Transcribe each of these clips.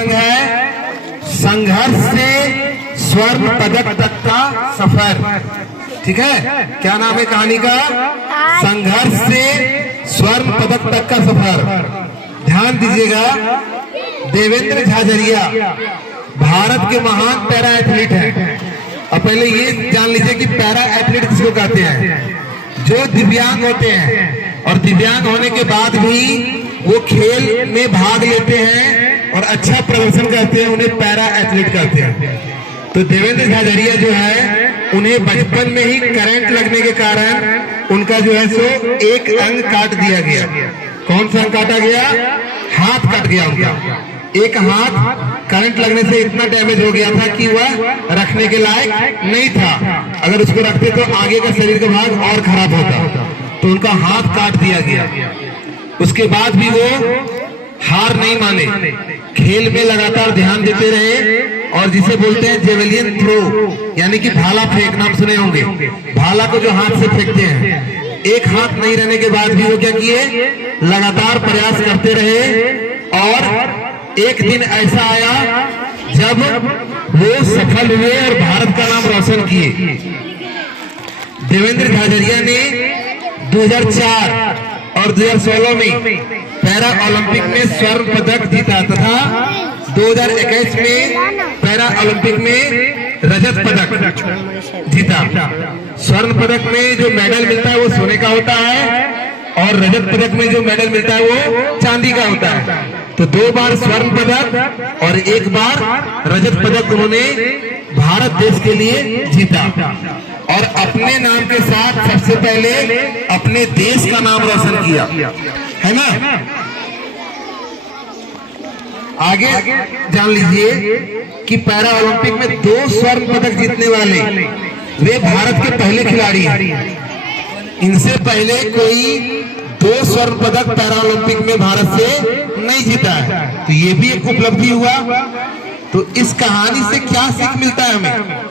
प्रसंग है संघर्ष से स्वर्ण पदक तक का सफर। ठीक है, क्या नाम है कहानी का? संघर्ष से स्वर्ण पदक तक का सफर। ध्यान दीजिएगा, देवेंद्र झाझरिया भारत के महान पैरा एथलीट हैं। और पहले ये जान लीजिए कि पैरा एथलीट किसको कहते हैं? जो दिव्यांग होते हैं और दिव्यांग होने के बाद भी वो खेल में भाग लेते हैं और अच्छा प्रदर्शन करते हैं, उन्हें पैरा एथलीट कहते हैं। तो देवेंद्र झाझरिया जो है, उन्हें बचपन में ही करंट लगने के कारण उनका जो है सो एक अंग काट दिया गया। कौन सा अंग काटा गया? हाथ कट गया उनका। एक हाथ करंट लगने से इतना डैमेज हो गया था कि वह रखने के लायक नहीं था। अगर उसको रखते तो आगे का शरीर का भाग और खराब होता। तो उनका हाथ काट दिया गया। उसके बाद भी वो हार नहीं माने, खेल में लगातार ध्यान देते रहे। और जिसे बोलते हैं जेवलियन थ्रो, यानी कि भाला फेंक, नाम सुने होंगे। भाला को जो हाथ से फेंकते हैं, एक हाथ नहीं रहने के बाद भी वो क्या किए? लगातार प्रयास करते रहे। और एक दिन ऐसा आया जब वो सफल हुए और भारत का नाम रोशन किए। देवेंद्र झाझरिया ने 2004 और 2016 में पैरा ओलंपिक में स्वर्ण पदक जीता तथा 2021 में पैरा ओलंपिक में रजत पदक जीता। स्वर्ण पदक में जो मेडल मिलता है वो सोने का होता है और रजत पदक में जो मेडल मिलता है वो चांदी का होता है। तो 2 बार स्वर्ण पदक और 1 बार रजत पदक उन्होंने भारत देश के लिए जीता। और अपने नाम के साथ सबसे पहले अपने देश का नाम रोशन किया, है ना? आगे जान लीजिए कि पैरा ओलंपिक में 2 स्वर्ण पदक जीतने वाले वे भारत के पहले खिलाड़ी हैं। इनसे पहले कोई 2 स्वर्ण पदक पैरा ओलंपिक में भारत से नहीं जीता है। तो ये भी एक उपलब्धि हुआ। तो इस कहानी से क्या सीख मिलता है हमें?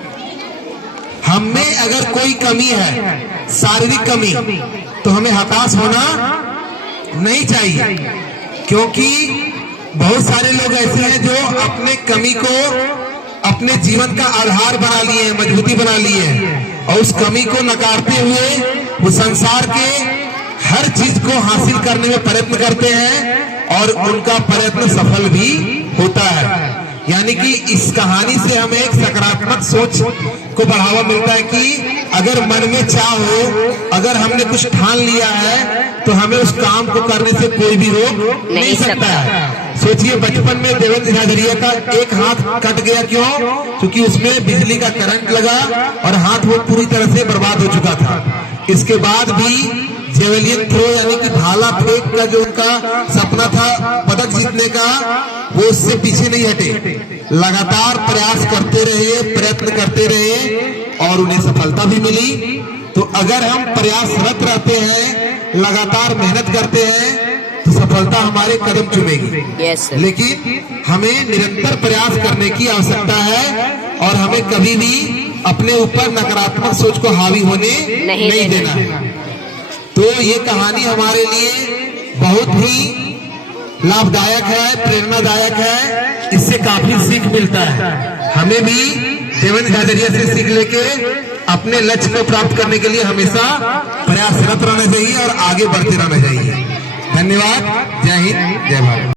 हमें अगर कोई कमी है, शारीरिक कमी, तो हमें हताश होना नहीं चाहिए। क्योंकि बहुत सारे लोग ऐसे हैं जो अपने कमी को अपने जीवन का आधार बना लिए हैं, मजबूती बना लिए हैं। और उस कमी को नकारते हुए वो संसार के हर चीज को हासिल करने में प्रयत्न करते हैं और उनका प्रयत्न सफल भी होता है। यानी कि इस कहानी से हमें एक सकारात्मक सोच को बढ़ावा मिलता है कि अगर मन में चाह हो, अगर हमने कुछ ठान लिया है, तो हमें उस काम को करने से कोई भी रोक नहीं सकता है। सोचिए, बचपन में देवेंद्र झाझरिया का एक हाथ कट गया। क्यों? क्योंकि उसमें बिजली का करंट लगा और हाथ वो पूरी तरह से बर्बाद हो चुका था। इसके बाद भी जेवलियन थ्रो यानी कि भाला फेंक का जो उनका सपना था पदक जीतने का, वो उससे पीछे नहीं हटे। लगातार प्रयास करते रहे, प्रयत्न करते रहे और उन्हें सफलता भी मिली। तो अगर हम प्रयासरत रहते हैं, लगातार मेहनत करते हैं, तो सफलता हमारे कदम चूमेगी। लेकिन हमें निरंतर प्रयास करने की आवश्यकता है और हमें कभी भी अपने ऊपर नकारात्मक सोच को हावी होने नहीं देना। तो ये कहानी हमारे लिए बहुत ही लाभदायक है, प्रेरणादायक है। इससे काफी सीख मिलता है। हमें भी देवेंद्र झाझरिया से सीख लेके अपने लक्ष्य को प्राप्त करने के लिए हमेशा प्रयासरत रहना चाहिए और आगे बढ़ते रहना चाहिए। धन्यवाद। जय हिंद, जय भारत।